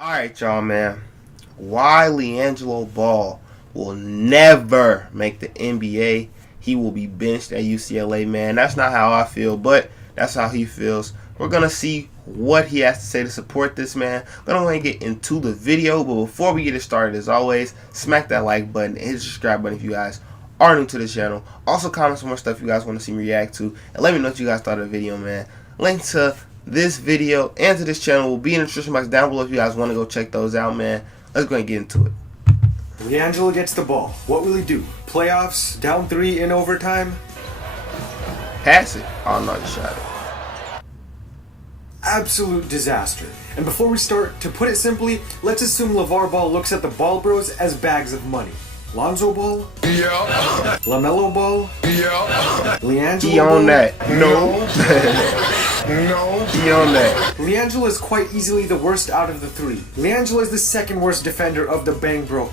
Alright, y'all, man. Why LiAngelo Ball will never make the NBA. He will be benched at UCLA, man. That's not how I feel, but that's how he feels. We're going to see what he has to say to support this, man. I'm going to get into the video, but before we get it started, as always, smack that like button and hit the subscribe button if you guys are new to the channel. Also, comment some more stuff you guys want to see me react to, and let me know what you guys thought of the video, man. Link to this video and to this channel will be in the description box down below if you guys want to go check those out, man. Let's go and get into it. LiAngelo gets the ball. What will he do? Playoffs? Down 3 in overtime? Pass it. Oh, no, you shot it. Absolute disaster. And before we start, to put it simply, let's assume LeVar Ball looks at the Ball Bros as bags of money. Lonzo Ball? Yeah. LaMelo Ball? Yeah. LiAngelo He on Ball? that. No. No. He on that. LiAngelo is quite easily the worst out of the three. LiAngelo is the second worst defender of the Bang Bros.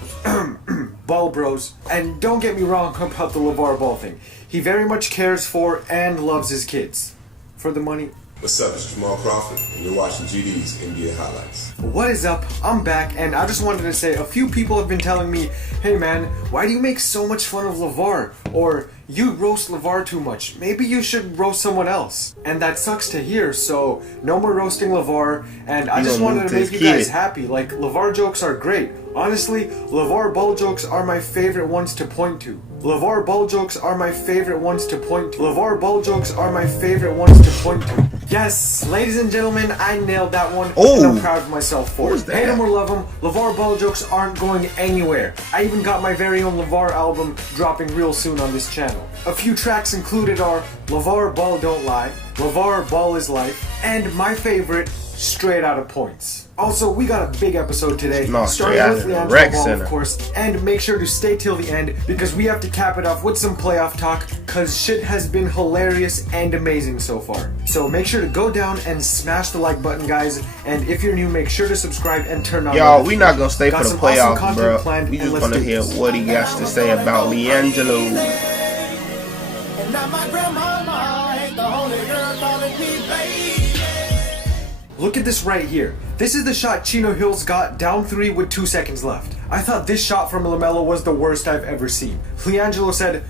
Ball Bros. And don't get me wrong about the LeVar Ball thing. He very much cares for and loves his kids. For the money. What's up, it's Jamal Crawford, and you're watching GD's NBA Highlights. What is up? I'm back, and I just wanted to say a few people have been telling me, hey man, why do you make so much fun of LeVar? Or, you roast LeVar too much. Maybe you should roast someone else. And that sucks to hear, so no more roasting LeVar, and I just wanted to make you guys happy. Like, LeVar jokes are great. Honestly, LeVar Ball jokes are my favorite ones to point to. LeVar Ball jokes are my favorite ones to point to. LeVar Ball jokes are my favorite ones to point to. Yes, ladies and gentlemen, I nailed that one, and I'm proud of myself for it. Hate him or love him, LeVar Ball jokes aren't going anywhere. I even got my very own LeVar album dropping real soon on this channel. A few tracks included are LeVar Ball Don't Lie, LeVar Ball Is Life, and my favorite, Straight Outta Points. Also, we got a big episode today, starting with LiAngelo Ball, of course, and make sure to stay till the end because we have to cap it off with some playoff talk because shit has been hilarious and amazing so far. So make sure to go down and smash the like button, guys, and if you're new, make sure to subscribe and turn on y'all, we not gonna stay for the playoffs, awesome bro. Planned, we just want to hear what he got to say about LiAngelo. And now my grandmama ain't the only girl calling me baby. Look at this right here. This is the shot Chino Hills got down 3 with 2 seconds left. I thought this shot from LaMelo was the worst I've ever seen. LiAngelo said,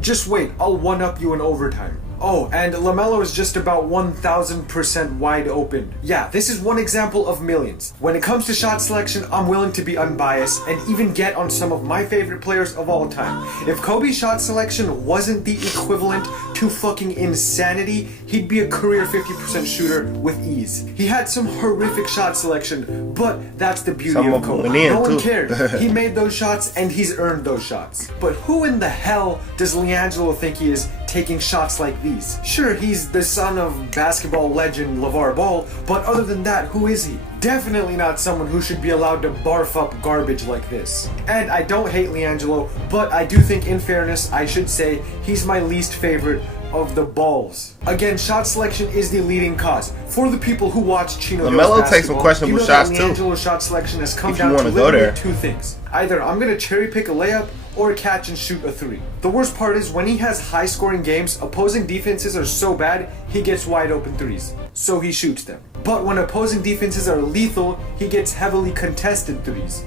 just wait, I'll one-up you in overtime. Oh, and LaMelo is just about 1000% wide open. Yeah, this is one example of millions. When it comes to shot selection, I'm willing to be unbiased and even get on some of my favorite players of all time. If Kobe's shot selection wasn't the equivalent to fucking insanity, he'd be a career 50% shooter with ease. He had some horrific shot selection, but that's the beauty of Kobe. No one cared. He made those shots and he's earned those shots. But who in the hell does LiAngelo think he is taking shots like these? Sure, he's the son of basketball legend LeVar Ball, but other than that, who is he? Definitely not someone who should be allowed to barf up garbage like this. And I don't hate LiAngelo, but I do think in fairness, I should say he's my least favorite of the balls. Again, shot selection is the leading cause. For the people who watch Chino Hills LaMelo takes some questionable shots too. LiAngelo's shot selection has come down to literally two things. Either I'm gonna cherry pick a layup or catch and shoot a 3. The worst part is when he has high scoring games, opposing defenses are so bad, he gets wide open 3s. So he shoots them. But when opposing defenses are lethal, he gets heavily contested 3s.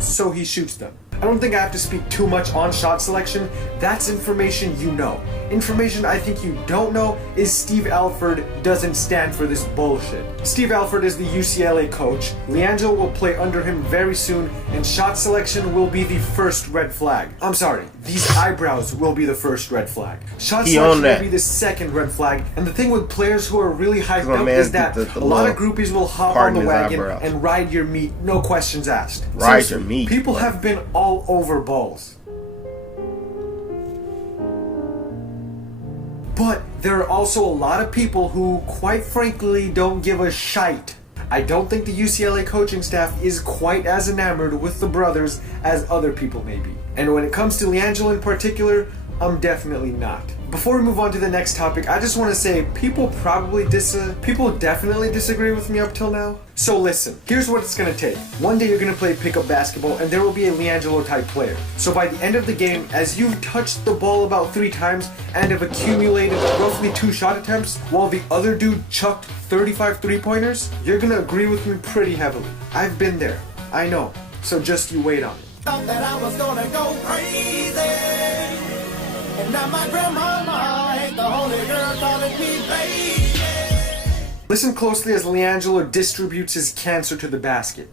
So he shoots them. I don't think I have to speak too much on shot selection. That's information you know. Information I think you don't know is Steve Alford doesn't stand for this bullshit. Steve Alford is the UCLA coach. LiAngelo will play under him very soon, and shot selection will be the first red flag. I'm sorry, these eyebrows will be the first red flag. Shot selection will be the second red flag, and the thing with players who are really hyped up is that a lot of groupies will hop on the wagon and ride your meat, no questions asked. Ride your meat. People have been all over balls. But there are also a lot of people who, quite frankly, don't give a shite. I don't think the UCLA coaching staff is quite as enamored with the brothers as other people may be. And when it comes to LiAngelo in particular, I'm definitely not. Before we move on to the next topic, I just want to say people definitely disagree with me up till now. So listen, here's what it's gonna take. One day you're gonna play pickup basketball and there will be a LiAngelo type player. So by the end of the game, as you've touched the ball about 3 times and have accumulated roughly 2 shot attempts, while the other dude chucked 35 3-pointers, you're gonna agree with me pretty heavily. I've been there. I know. So just you wait on it. Thought that I was gonna go crazy. And now my grandmama ain't the only girl calling me baby. Listen closely as LiAngelo distributes his cancer to the basket.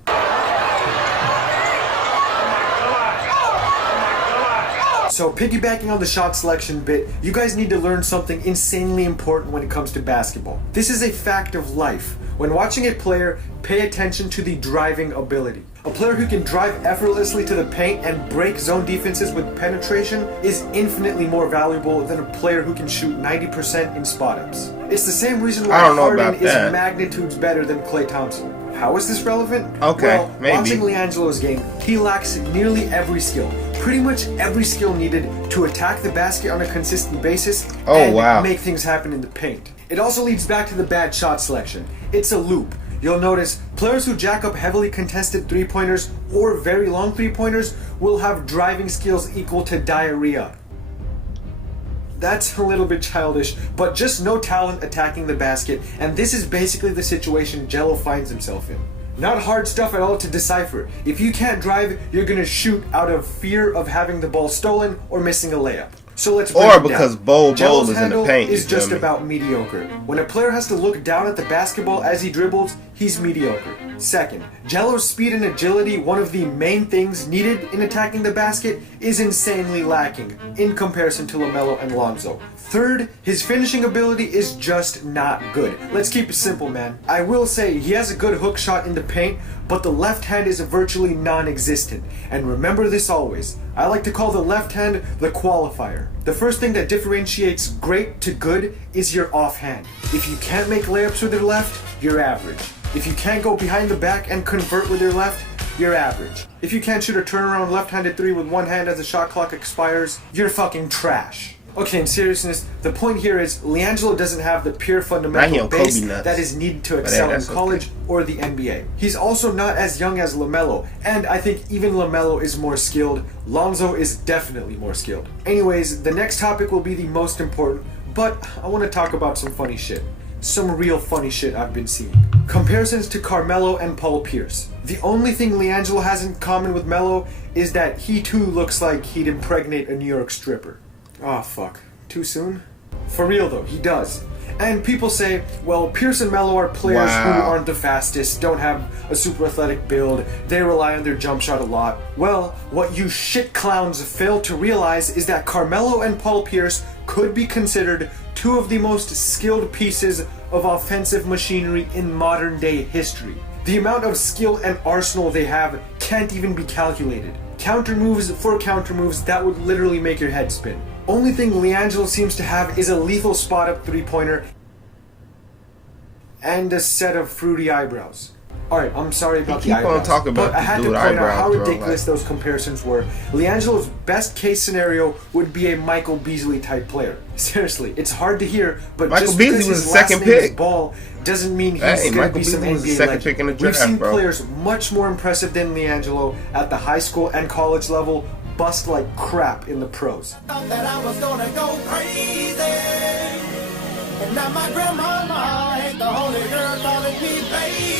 So piggybacking on the shot selection bit, you guys need to learn something insanely important when it comes to basketball. This is a fact of life. When watching a player, pay attention to the driving ability. A player who can drive effortlessly to the paint and break zone defenses with penetration is infinitely more valuable than a player who can shoot 90% in spot-ups. It's the same reason why Harden is magnitudes better than Klay Thompson. How is this relevant? Okay, well, maybe. Watching LiAngelo's game, he lacks nearly every skill. Pretty much every skill needed to attack the basket on a consistent basis and make things happen in the paint. It also leads back to the bad shot selection. It's a loop. You'll notice players who jack up heavily contested 3-pointers or very long 3-pointers will have driving skills equal to diarrhea. That's a little bit childish, but just no talent attacking the basket, and this is basically the situation Jello finds himself in. Not hard stuff at all to decipher. If you can't drive, you're gonna shoot out of fear of having the ball stolen or missing a layup. So let's break it because down. Bol Jello's is in the handle paint. is just about mediocre. When a player has to look down at the basketball as he dribbles, he's mediocre. Second, Jello's speed and agility, one of the main things needed in attacking the basket, is insanely lacking in comparison to LaMelo and Lonzo. Third, his finishing ability is just not good. Let's keep it simple, man. I will say he has a good hook shot in the paint, but the left hand is virtually non-existent. And remember this always. I like to call the left hand the qualifier. The first thing that differentiates great to good is your offhand. If you can't make layups with your left, you're average. If you can't go behind the back and convert with your left, you're average. If you can't shoot a turnaround left-handed 3 with one hand as the shot clock expires, you're fucking trash. Okay, in seriousness, the point here is LiAngelo doesn't have the pure fundamental base that is needed to excel in college or the NBA. He's also not as young as LaMelo, and I think even LaMelo is more skilled. Lonzo is definitely more skilled. Anyways, the next topic will be the most important, but I want to talk about some funny shit. Some real funny shit I've been seeing. Comparisons to Carmelo and Paul Pierce. The only thing LiAngelo has in common with Melo is that he too looks like he'd impregnate a New York stripper. Oh fuck, too soon? For real though, he does. And people say, well, Pierce and Melo are players who aren't the fastest, don't have a super athletic build, they rely on their jump shot a lot. Well, what you shit clowns fail to realize is that Carmelo and Paul Pierce could be considered 2 of the most skilled pieces of offensive machinery in modern day history. The amount of skill and arsenal they have can't even be calculated. Counter moves for counter moves that would literally make your head spin. Only thing LiAngelo seems to have is a lethal spot-up 3-pointer and a set of fruity eyebrows. Alright, I'm sorry about the eyebrows, but I had to point out how ridiculous those comparisons were. LiAngelo's best case scenario would be a Michael Beasley type player. Seriously, it's hard to hear, but Michael just Beasley because was his the second last name is pick. Ball doesn't mean he's going to be some NBA legend. We've seen players much more impressive than LiAngelo at the high school and college level bust like crap in the pros. Thought that I was gonna go crazy. And now my grandmama ain't the only girl calling me baby.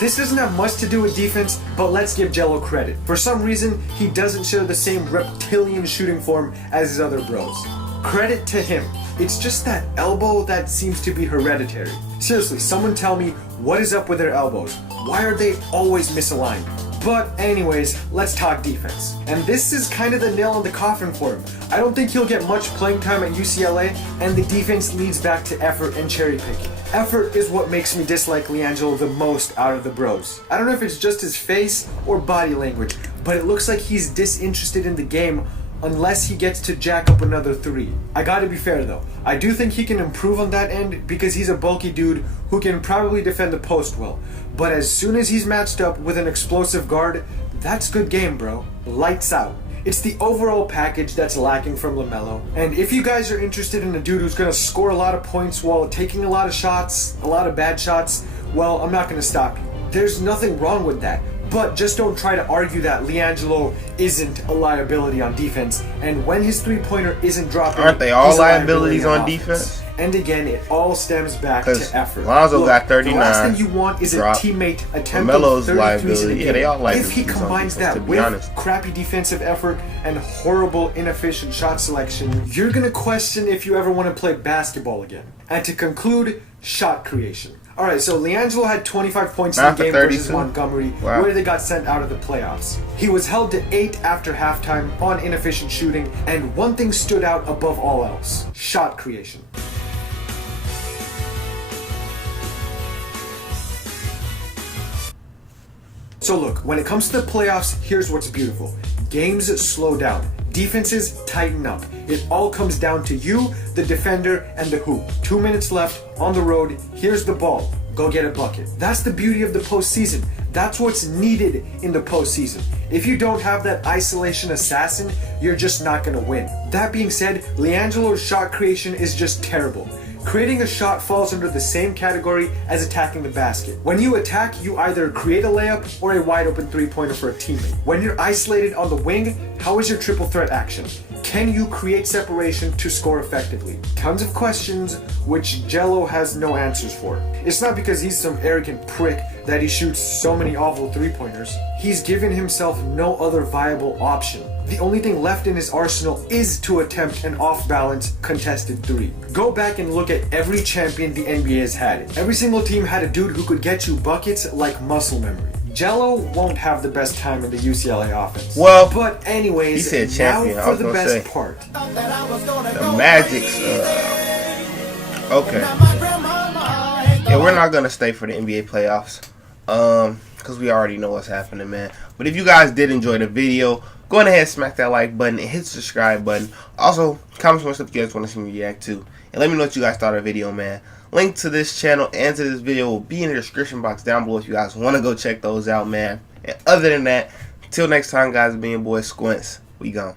This doesn't have much to do with defense, but let's give Jello credit. For some reason, he doesn't share the same reptilian shooting form as his other bros. Credit to him. It's just that elbow that seems to be hereditary. Seriously, someone tell me what is up with their elbows. Why are they always misaligned? But anyways, let's talk defense. And this is kind of the nail in the coffin for him. I don't think he'll get much playing time at UCLA, and the defense leads back to effort and cherry picking. Effort is what makes me dislike LiAngelo the most out of the bros. I don't know if it's just his face or body language, but it looks like he's disinterested in the game unless he gets to jack up another 3. I gotta be fair though, I do think he can improve on that end because he's a bulky dude who can probably defend the post well. But as soon as he's matched up with an explosive guard, that's good game, bro. Lights out. It's the overall package that's lacking from LaMelo. And if you guys are interested in a dude who's going to score a lot of points while taking a lot of shots, a lot of bad shots, well, I'm not going to stop you. There's nothing wrong with that. But just don't try to argue that LiAngelo isn't a liability on defense. And when his three-pointer isn't dropping, aren't they all he's a liabilities on offense. defense? And again, it all stems back to effort. Lonzo got 39. The last thing you want is drop. a teammate attempting LaMelo's 33s liability. in a game. Yeah, they all liabilities If he combines on defense, that to be with honest. crappy defensive effort and horrible, inefficient shot selection, you're gonna question if you ever want to play basketball again. And to conclude, shot creation. Alright, so LiAngelo had 25 points in the game versus Montgomery, where they got sent out of the playoffs. He was held to 8 after halftime on inefficient shooting, and one thing stood out above all else: shot creation. So look, when it comes to the playoffs, here's what's beautiful. Games slow down. Defenses tighten up. It all comes down to you, the defender, and the hoop. 2 minutes left, on the road, here's the ball. Go get a bucket. That's the beauty of the postseason. That's what's needed in the postseason. If you don't have that isolation assassin, you're just not gonna win. That being said, LiAngelo's shot creation is just terrible. Creating a shot falls under the same category as attacking the basket. When you attack, you either create a layup or a wide open three-pointer for a teammate. When you're isolated on the wing, how is your triple threat action? Can you create separation to score effectively? Tons of questions which Jello has no answers for. It's not because he's some arrogant prick that he shoots so many awful three-pointers. He's given himself no other viable option. The only thing left in his arsenal is to attempt an off-balance contested three. Go back and look at every champion the NBA has had. Every single team had a dude who could get you buckets like muscle memory. Jello won't have the best time in the UCLA offense. Well, but anyways, he said champion. now for the best part. The Magic's, okay. Yeah, we're not gonna stay for the NBA playoffs, because we already know what's happening, man. But if you guys did enjoy the video, go ahead and smack that like button and hit the subscribe button. Also, comment some stuff you guys want to see me react to, and let me know what you guys thought of the video, man. Link to this channel and to this video will be in the description box down below if you guys want to go check those out, man. And other than that, till next time, guys, being boy Squints, we gone.